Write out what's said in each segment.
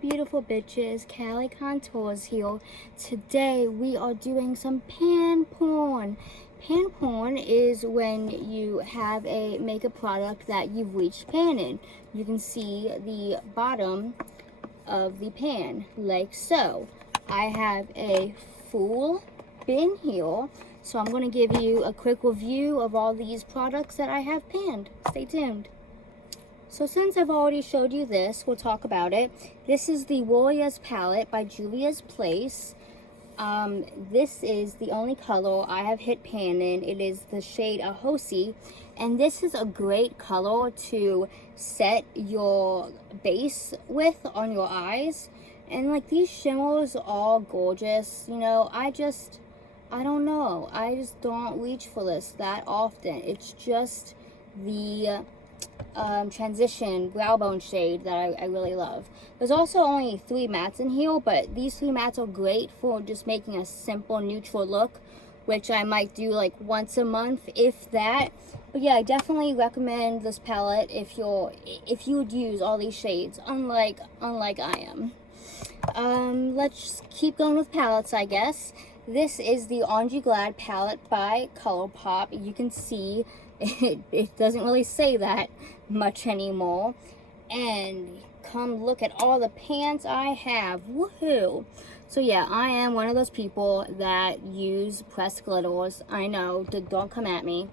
beautiful bitches, Cali Contours here. Today we are doing some pan porn. Pan porn is when you have a makeup product that you've reached pan in. You can see the bottom of the pan like so. I have a full bin here, so I'm going to give you a quick review of all these products that I have panned. Stay tuned. So since I've already showed you this, we'll talk about it. This is the Warriors palette by Juvia's Place. This is the only color I have hit pan in. It is the shade Ahosi, and this is a great color to set your base with on your eyes. And like, these shimmers are all gorgeous. You know, I don't know. I just don't reach for this that often. It's just the transition brow bone shade that I really love. There's also only 3 mattes in here, but these 3 mattes are great for just making a simple neutral look, which I might do like once a month, if that. But yeah, I definitely recommend this palette if you would use all these shades, unlike I am. Let's keep going with palettes, I guess. This is the Orangey Glad palette by ColourPop. You can see it doesn't really say that much anymore. And come look at all the pans I have. Woohoo! So yeah, I am one of those people that use pressed glitters. I know, don't come at me.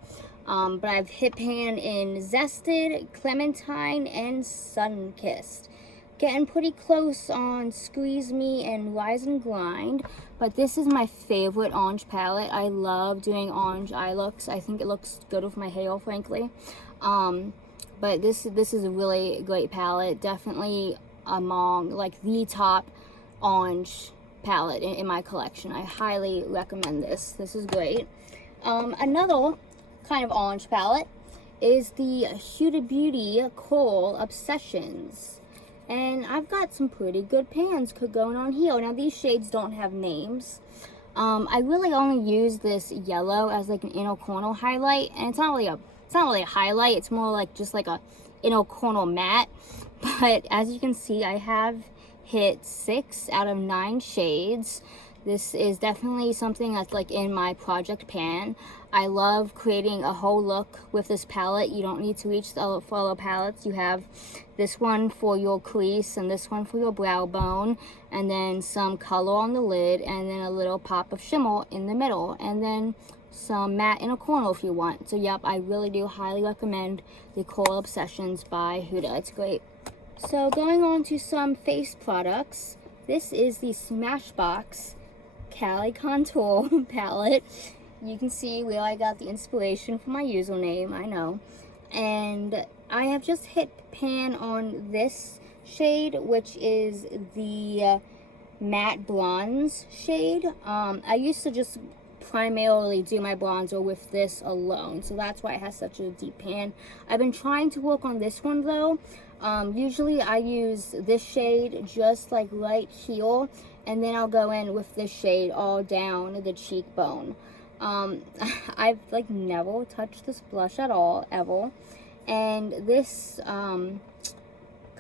But I've hit pan in Zested, Clementine, and Sunkissed. Getting pretty close on Squeeze Me and Rise and Grind, but this is my favorite orange palette. I love doing orange eye looks. I think it looks good with my hair, frankly. But this is a really great palette. Definitely among like the top orange palette in my collection. I highly recommend this. This is great. Another kind of orange palette is the Huda Beauty Coral Obsessions. And I've got some pretty good pans going on here. Now, these shades don't have names. I really only use this yellow as like an inner corner highlight, and it's not really a highlight. It's more like just like a inner corner matte. But as you can see, I have hit 6 out of 9 shades. This is definitely something that's like in my project pan. I love creating a whole look with this palette. You don't need to reach for other palettes. You have this one for your crease and this one for your brow bone, and then some color on the lid, and then a little pop of shimmer in the middle, and then some matte in a corner if you want. So yep, I really do highly recommend the Coral Obsessions by Huda. It's great. So going on to some face products, this is the Smashbox Cali Contour palette. You can see where I got the inspiration for my username, I know. And I have just hit pan on this shade, which is the matte bronze shade. I used to just primarily do my bronzer with this alone, so that's why it has such a deep pan. I've been trying to work on this one though. Usually I use this shade just like right here, and then I'll go in with this shade all down the cheekbone. I've like never touched this blush at all, ever. And this kind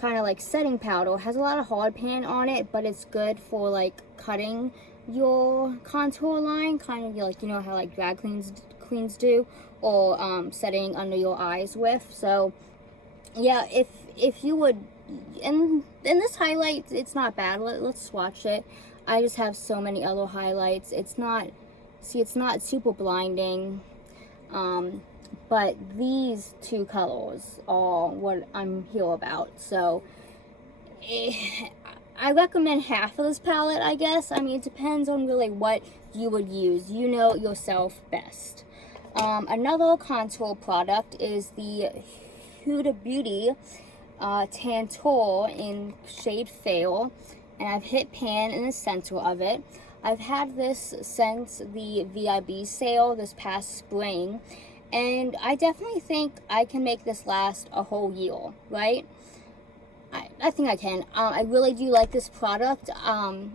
of like setting powder has a lot of hard pan on it, but it's good for like cutting your contour line, kind of like, you know how like drag queens do, or setting under your eyes with. So yeah, if you would, and this highlight, it's not bad. Let's swatch it. I just have so many other highlights. It's not super blinding, but these 2 colors are what I'm here about. So I recommend half of this palette, I guess. I mean, it depends on really what you would use. You know yourself best. Another contour product is the Huda Beauty Tantour in shade Fail, and I've hit pan in the center of it. I've had this since the VIB sale this past spring, and I definitely think I can make this last a whole year, right? I think I can. I really do like this product.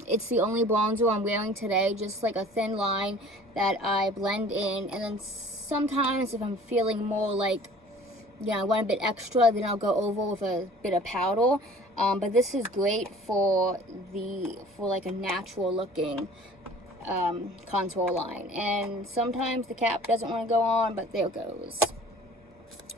It's the only bronzer I'm wearing today, just like a thin line that I blend in, and then sometimes if I'm feeling more like I want a bit extra, then I'll go over with a bit of powder. But this is great for like a natural looking contour line. And sometimes the cap doesn't want to go on, but there it goes.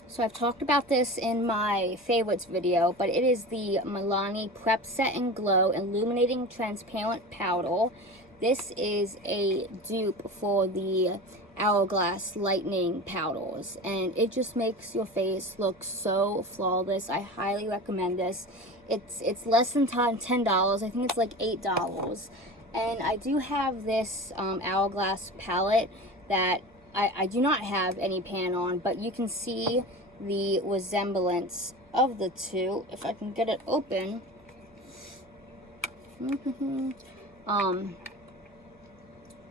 So I've talked about this in my favorites video, but it is the Milani Prep Set and Glow Illuminating Transparent Powder. This is a dupe for the Hourglass Lightning powders, and it just makes your face look so flawless. I highly recommend this. It's less than $10. I think it's like $8. And I do have this Hourglass palette that I do not have any pan on, but you can see the resemblance of the two if I can get it open.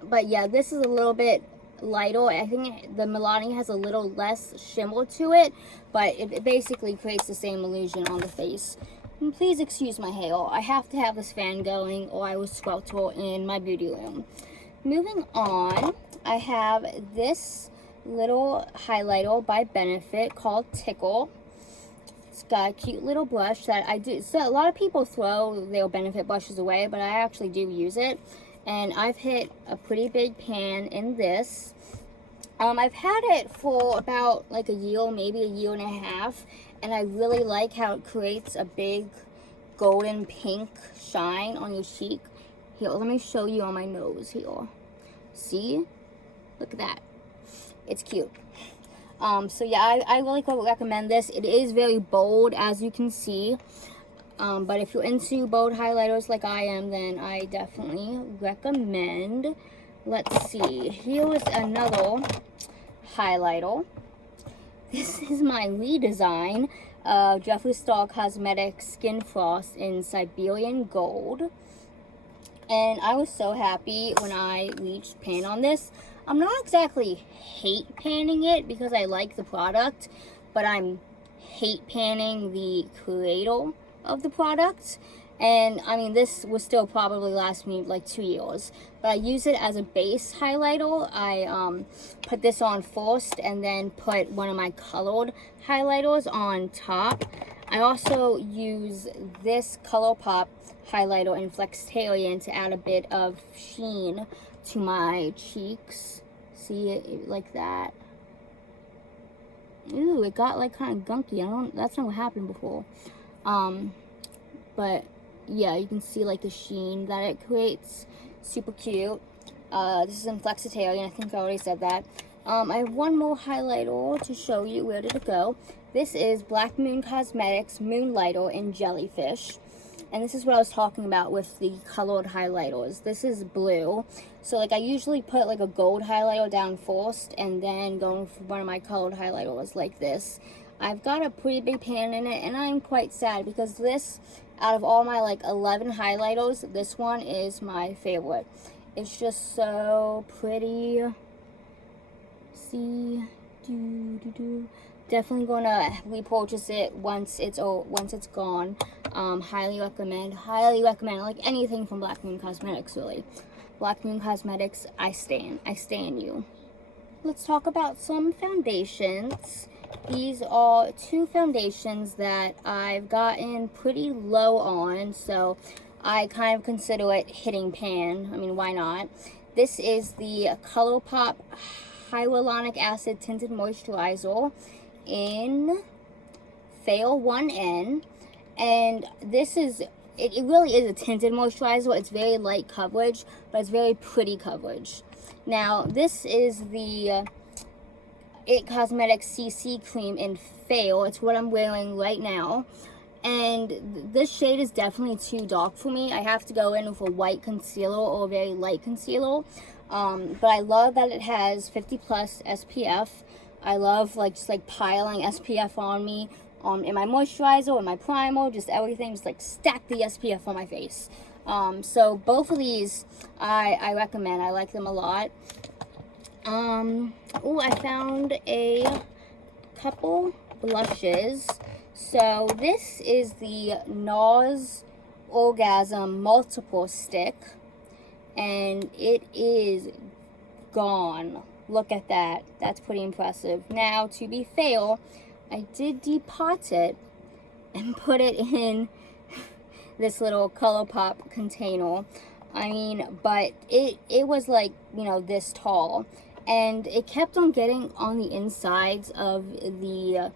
But yeah, this is a little bit lighter. I think the Milani has a little less shimmer to it, but it basically creates the same illusion on the face. And please excuse my hair. I have to have this fan going or I will swelter in my beauty room. Moving on, I have this little highlighter by Benefit called Tickle. It's got a cute little brush that I do. So a lot of people throw their Benefit brushes away, but I actually do use it. And I've hit a pretty big pan in this. I've had it for about like a year, maybe a year and a half, and I really like how it creates a big golden pink shine on your cheek. Here, let me show you on my nose here. See? Look at that. It's cute. So yeah, I really recommend this. It is very bold, as you can see. But if you're into bold highlighters like I am, then I definitely recommend. Let's see. Here is another highlighter. This is my redesign of Jeffree Star Cosmetics Skin Frost in Siberian Gold. And I was so happy when I reached pan on this. I'm not exactly hate panning it because I like the product, but I'm hate panning the creator of the product. And I mean, this will still probably last me like 2 years, but I use it as a base highlighter. I put this on first and then put one of my colored highlighters on top. I also use this ColourPop highlighter in Flexitarian to add a bit of sheen to my cheeks. See it like that. Ooh, it got like kind of gunky. That's not what happened before. But yeah, you can see like the sheen that it creates. Super cute. This is in Flexitarian. I think I already said that. I have one more highlighter to show you. Where did it go? This is Black Moon Cosmetics Moonlighter in Jellyfish. And this is what I was talking about with the colored highlighters. This is blue. So like I usually put like a gold highlighter down first and then go for one of my colored highlighters like this. I've got a pretty big pan in it and I'm quite sad because this, out of all my like 11 highlighters, this one is my favorite. It's just so pretty. See? Definitely gonna repurchase it once it's gone. Highly recommend. Like anything from Black Moon Cosmetics, really. Black Moon Cosmetics, I stan you. Let's talk about some foundations. These are two foundations that I've gotten pretty low on, so I kind of consider it hitting pan. I mean, why not? This is the ColourPop Hyaluronic Acid Tinted Moisturizer in Fail 1N, and this is, it really is a tinted moisturizer. It's very light coverage, but it's very pretty coverage. Now, this is the IT Cosmetics CC Cream in Fail. It's what I'm wearing right now. And this shade is definitely too dark for me. I have to go in with a white concealer or a very light concealer. But I love that it has 50 plus SPF. I love like just like piling SPF on me. In my moisturizer, in my primer, just everything, just like stack the SPF on my face. So both of these I recommend. I like them a lot. Oh, I found a couple blushes. So this is the NARS Orgasm Multiple Stick, and it is gone. Look at that. That's pretty impressive. Now, to be fair, I did depot it and put it in this little ColourPop container. I mean, but it was like, you know, this tall, and it kept on getting on the insides of the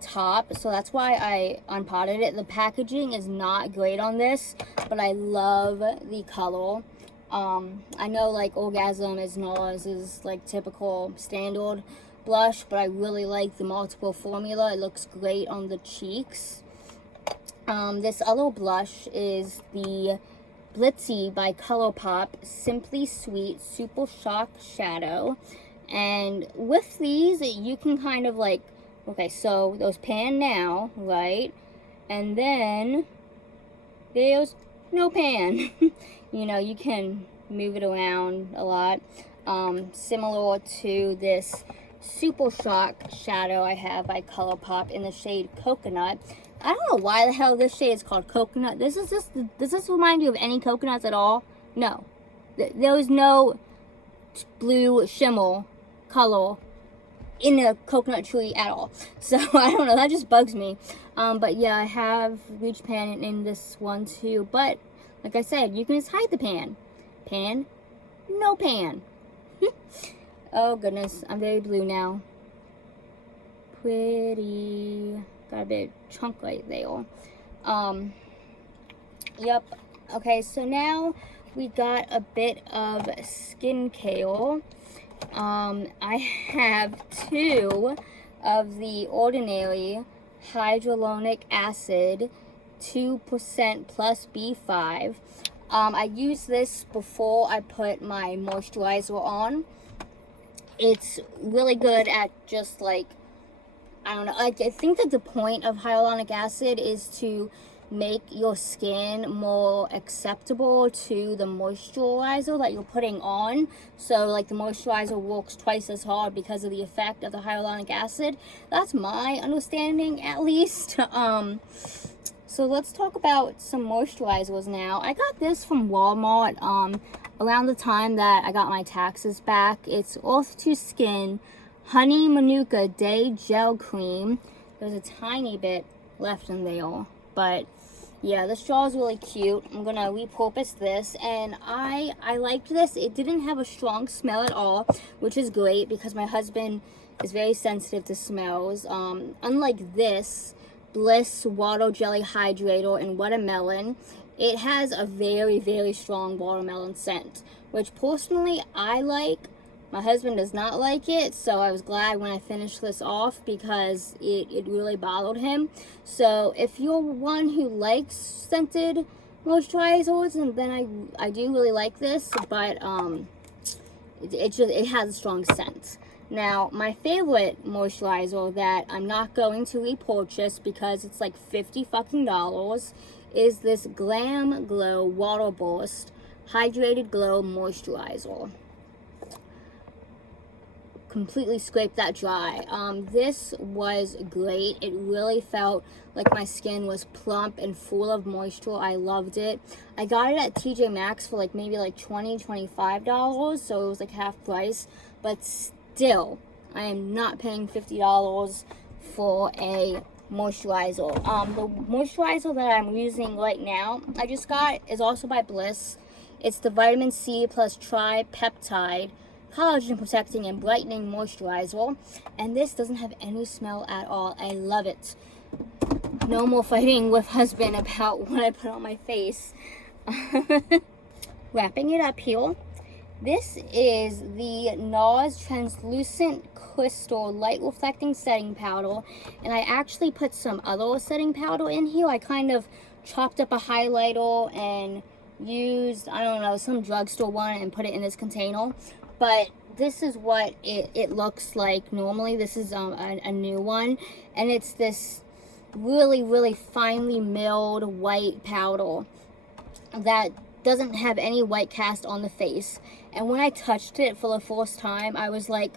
top, so that's why I unpotted it. The packaging is not great on this, but I love the color. I know like Orgasm is NARS's like typical standard blush, but I really like the multiple formula. It looks great on the cheeks. This other blush is the Blitzy by ColourPop Simply Sweet Super Shock Shadow. And with these, you can kind of like, okay, so those pan now, right? And then there's no pan. You know, you can move it around a lot. Similar to this Super Shock Shadow I have by ColourPop in the shade Coconut. I don't know why the hell this shade is called Coconut. Does this remind you of any coconuts at all? No. There was no blue shimmer color in a coconut tree at all. So I don't know, that just bugs me. But yeah, I have Reach Pan in this one too. But like I said, you can just hide the pan. Pan, no pan. Oh goodness, I'm very blue now. Pretty. Got a big chunk right there. Yep. Okay, so now we got a bit of skincare. I have 2 of the Ordinary Hyaluronic Acid 2% plus B5. I used this before I put my moisturizer on. It's really good at just like, I don't know, I think that the point of hyaluronic acid is to make your skin more acceptable to the moisturizer that you're putting on. So like the moisturizer works twice as hard because of the effect of the hyaluronic acid. That's my understanding, at least. So let's talk about some moisturizers now. I got this from Walmart around the time that I got my taxes back. It's Earth to Skin Honey Manuka Day Gel Cream. There's a tiny bit left in there, but yeah, the straw is really cute. I'm gonna repurpose this, and I liked this. It didn't have a strong smell at all, which is great because my husband is very sensitive to smells. Unlike this Bliss Water Jelly Hydrator in Watermelon, it has a very, very strong watermelon scent, which personally I like. My husband does not like it, so I was glad when I finished this off because it really bothered him. So if you're one who likes scented moisturizers, and then I do really like this, but it has a strong scent. Now, my favorite moisturizer that I'm not going to repurchase because it's like $50 fucking is this Glam Glow Water Burst Hydrated Glow Moisturizer. Completely scraped that dry. This was great. It really felt like my skin was plump and full of moisture. I loved it. I got it at TJ Maxx for like maybe like $25, so it was like half price, but still I am not paying $50 for a moisturizer. The moisturizer that I'm using right now, I just got, is also by Bliss. It's the Vitamin C plus Tripeptide Collagen Protecting and Brightening Moisturizer, and this doesn't have any smell at all. I love it. No more fighting with husband about what I put on my face. Wrapping it up here, this is the NARS Translucent Crystal Light Reflecting Setting Powder, and I actually put some other setting powder in here. I kind of chopped up a highlighter and used, I don't know, some drugstore one and put it in this container. But this is what it looks like normally. This is a new one, and it's this really, really finely milled white powder that doesn't have any white cast on the face. And when I touched it for the first time, I was like,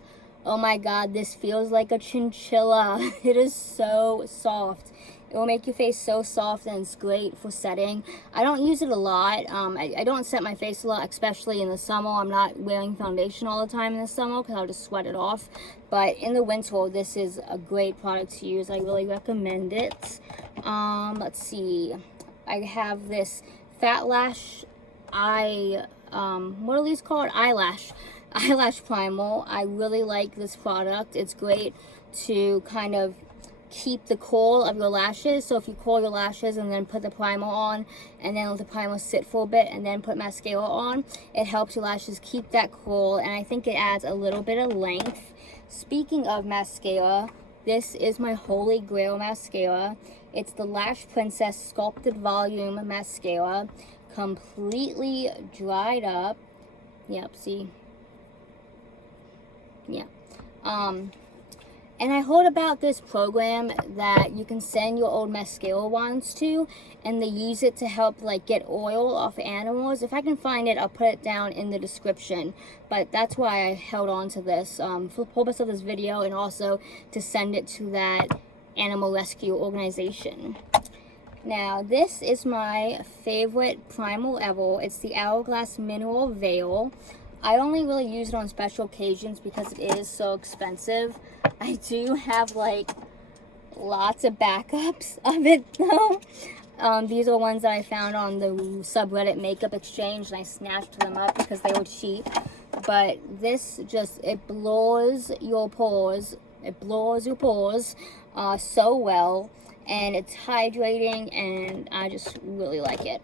Oh my god, this feels like a chinchilla. It is so soft. It will make your face so soft, and it's great for setting. I don't use it a lot. I don't set my face a lot, especially in the summer. I'm not wearing foundation all the time in the summer because I'll just sweat it off. But in the winter, this is a great product to use. I really recommend it. Let's see. I have this Fat Lash what are these called? Eyelash primer. I really like this product. It's great to kind of keep the curl of your lashes. So if you curl your lashes and then put the primer on and then let the primer sit for a bit and then put mascara on, it helps your lashes keep that curl, and I think it adds a little bit of length. Speaking of mascara, this is my holy grail mascara. It's the Lash Princess Sculpted Volume Mascara. Completely dried up. Yep, see? Yeah. And I heard about this program that you can send your old mascara wands to, and they use it to help like get oil off animals. If I can find it, I'll put it down in the description. But that's why I held on to this for the purpose of this video, and also to send it to that animal rescue organization. Now, this is my favorite primer ever. It's the Hourglass Mineral Veil. I only really use it on special occasions because it is so expensive. I do have like lots of backups of it though. These are ones that I found on the subreddit Makeup Exchange, and I snatched them up because they were cheap. But this it blurs your pores. It blurs your pores so well, and it's hydrating, and I just really like it.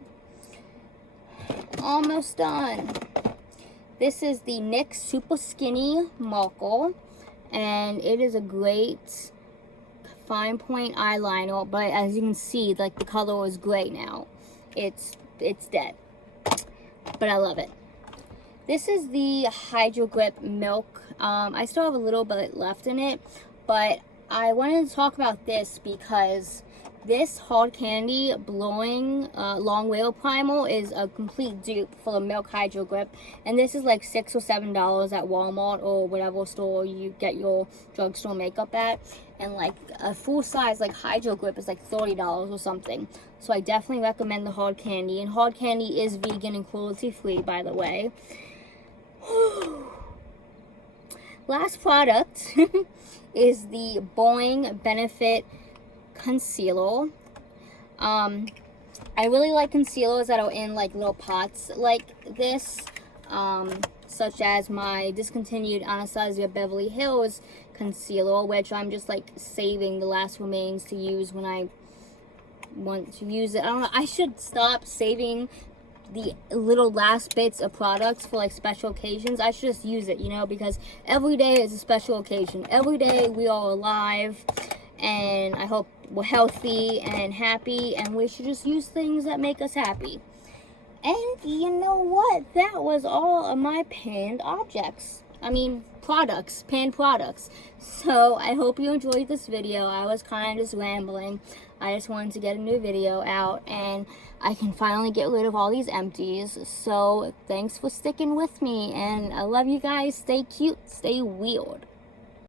Almost done. This is the NYX Super Skinny Marker, and it is a great fine point eyeliner, but as you can see, like, the color is gray now. It's dead, but I love it. This is the Hydro Grip Milk. I still have a little bit left in it, but I wanted to talk about this because this Hard Candy Blowing Long Wear Primer is a complete dupe for the Milk Hydro Grip, and this is like $6 or $7 at Walmart or whatever store you get your drugstore makeup at, and like a full size like Hydro Grip is like $30 or something. So I definitely recommend the Hard Candy, and Hard Candy is vegan and cruelty free, by the way. Last product is the Boing Benefit Concealer. I really like concealers that are in like little pots like this, such as my discontinued Anastasia Beverly Hills concealer, which I'm just like saving the last remains to use when I want to use it. I don't know, I should stop saving the little last bits of products for like special occasions. I should just use it, you know, because every day is a special occasion. Every day we are alive, and I hope we're healthy and happy, and we should just use things that make us happy. And you know what? That was all of my panned objects. I mean, products, panned products. So I hope you enjoyed this video. I was kind of just rambling. I just wanted to get a new video out, and I can finally get rid of all these empties. So thanks for sticking with me, and I love you guys. Stay cute, stay weird.